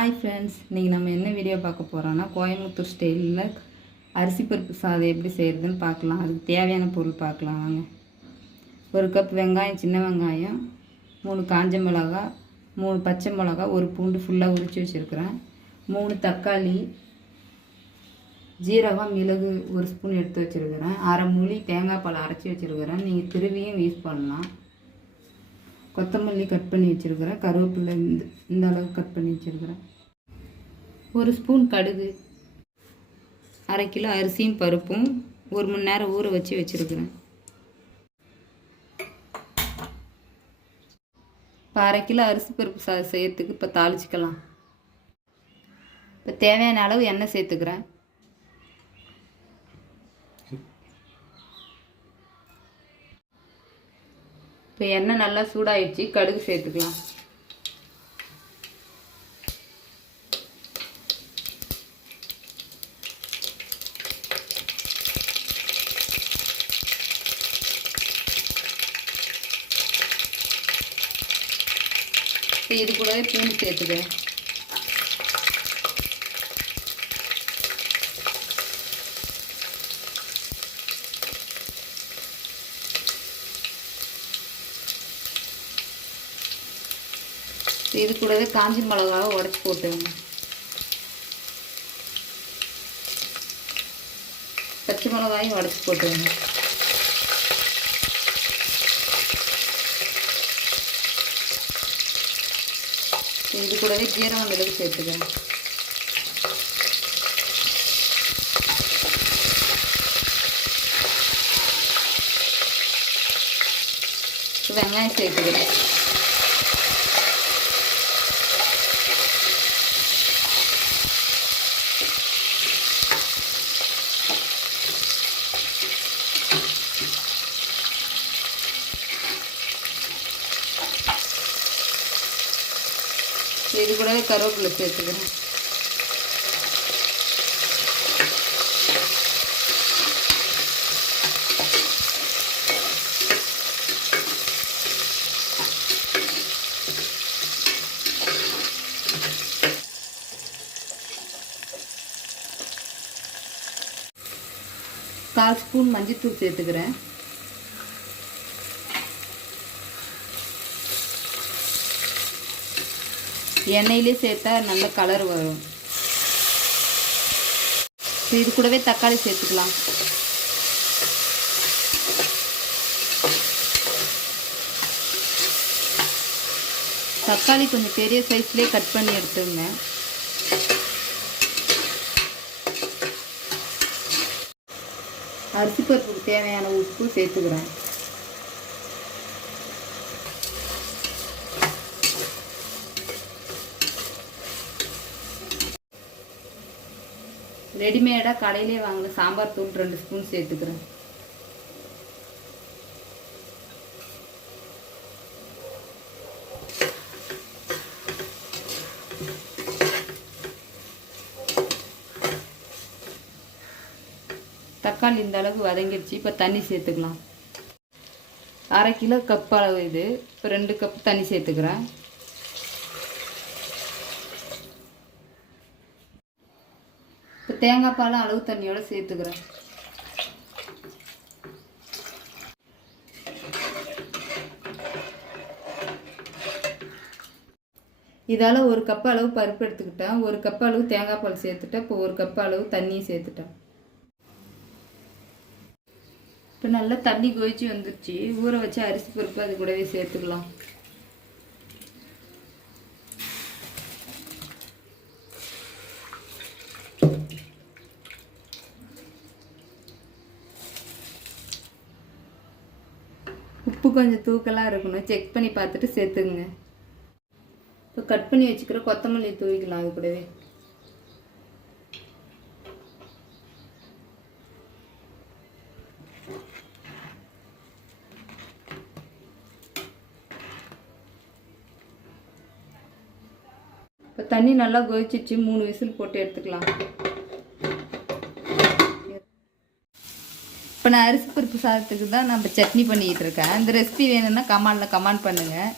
Hi friends, இன்றைக்கி நம்ம என்ன வீடியோ பார்க்க போகிறோன்னா கோயம்புத்தூர் ஸ்டைலில் அரிசி பருப்பு சாதம் எப்படி செய்கிறதுன்னு பார்க்கலாம். அதுக்கு தேவையான பொருள் பார்க்கலாம் வாங்க. 1 கப் வெங்காயம், சின்ன வெங்காயம், 3 காஞ்ச மிளகா, 3 பச்சை மிளகா, 1 பூண்டு ஃபுல்லாக உரித்து வச்சுருக்கிறேன், 3 தக்காளி, ஜீரகம், மிளகு 1 ஸ்பூன் எடுத்து வச்சுருக்கிறேன், அரை மூலி தேங்காய் பால் அரைச்சி வச்சுருக்கிறேன். நீங்கள் திருவியும் யூஸ் பண்ணலாம். கொத்தமல்லி கட் பண்ணி வச்சுருக்கிறேன், கருவேப்பிலை இந்த அளவுக்கு கட் பண்ணி வச்சுருக்கிறேன், 1 ஸ்பூன் கடுகு, அரை கிலோ அரிசியும் பருப்பும் 1 மணி நேரம் ஊற வச்சு வச்சுருக்கிறேன். இப்போ அரை கிலோ அரிசி பருப்பு செய்யறதுக்கு இப்போ தாளிச்சிக்கலாம். இப்போ தேவையான அளவு எண்ணெய் சேர்த்துக்கிறேன். இப்போ எண்ணெய் நல்லா சூடாயிடுச்சு, கடுகு சேர்த்துக்கலாம். இப்போ இது கூடவே பூண்டு சேர்த்துக்கிறேன். இது கூடவே காஞ்சி மிளகாவை உடச்சி போட்டுங்க. பச்சை மிளகாயும் உடச்சி போட்டுங்க. இது கூடவே ஜீரகம், மிளகு சேர்த்துக்கிறேன். வெங்காயம் சேர்த்துக்கிறேன். இது கூடவே கருவேப்பிலை சேர்த்துக்கிறேன். கால் ஸ்பூன் மஞ்சள்தூள் சேர்த்துக்கிறேன். எண்ணெயிலே சேர்த்தா நல்ல கலர் வரும். இது கூடவே தக்காளி சேர்த்துக்கலாம். தக்காளி கொஞ்சம் பெரிய சைஸ்லேயே கட் பண்ணி எடுத்துங்க. அரிசி பருப்புக்கு தேவையான உப்பு சேர்த்துக்கிறேன். ரெடிமேடாக கடையிலே வாங்கின சாம்பார் தூள் 2 ஸ்பூன் சேர்த்துக்கிறேன். தக்காளி இந்த அளவுக்கு வதங்கிடுச்சு. இப்போ தண்ணி சேர்த்துக்கலாம். அரை கிலோ கப் அளவு இது. இப்போ 2 கப் தண்ணி சேர்த்துக்கிறேன். இப்போ தேங்காய் பால் அளவு தண்ணியோடு சேர்த்துக்கிறேன். இதால் 1 கப் அளவு பருப்பு எடுத்துக்கிட்டேன், 1 கப் அளவு தேங்காய் பால் சேர்த்துட்டேன். இப்போ 1 கப் அளவு தண்ணியும் சேர்த்துட்டேன். இப்போ நல்லா தண்ணி கொதிச்சு வந்துடுச்சு. ஊற வச்சு அரிசி பருப்பு அது கூடவே சேர்த்துக்கலாம். உப்பு கொஞ்சம் தூக்கலாக இருக்கணும், செக் பண்ணி பார்த்துட்டு சேர்த்துங்க. இப்போ கட் பண்ணி வச்சுக்கிற கொத்தமல்லி தூவிக்கலாம் அது கூடவே. இப்போ தண்ணி நல்லா கொதிச்சிச்சு, 3 விசில் போட்டு எடுத்துக்கலாம். இப்போ நான் அரிசி பருப்பு சாதத்துக்கு தான் நம்ம சட்னி பண்ணிக்கிட்டு இருக்கேன். இந்த ரெசிபி வேணும்னா கமெண்ட் பண்ணுங்கள்.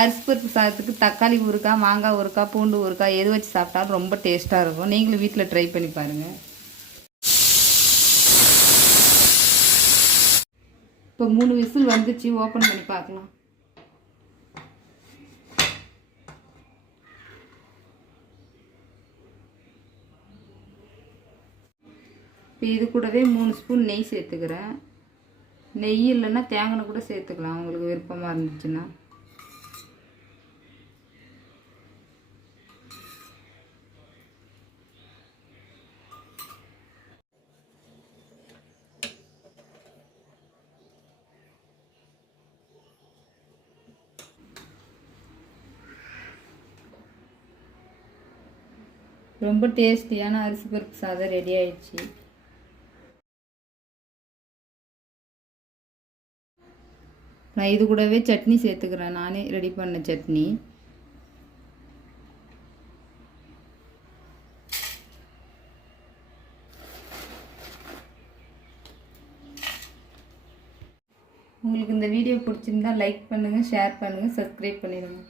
அரிசி பருப்பு சாதத்துக்கு தக்காளி ஊறுக்காய், மாங்காய் ஊறுக்காய், பூண்டு ஊறுக்காய் எது வச்சு சாப்பிட்டாலும் ரொம்ப டேஸ்ட்டாக இருக்கும். நீங்களும் வீட்டில் ட்ரை பண்ணி பாருங்கள். இப்போ 3 விசில் வந்துச்சு. ஓப்பன் பண்ணி பார்க்கலாம். இப்போ இது கூடவே 3 ஸ்பூன் நெய் சேர்த்துக்கிறேன். நெய் இல்லைன்னா தேங்காய் கூட சேர்த்துக்கலாம் உங்களுக்கு விருப்பமாக இருந்துச்சுன்னா. ரொம்ப டேஸ்டியான அரிசி பருப்பு சாதம் ரெடி ஆயிடுச்சு. நான் இது கூடவே சட்னி சேர்த்துக்கிறேன். நானே ரெடி பண்ண சட்னி. உங்களுக்கு இந்த வீடியோ பிடிச்சிருந்தா லைக் பண்ணுங்கள், ஷேர் பண்ணுங்கள், சப்ஸ்கிரைப் பண்ணிடுங்க.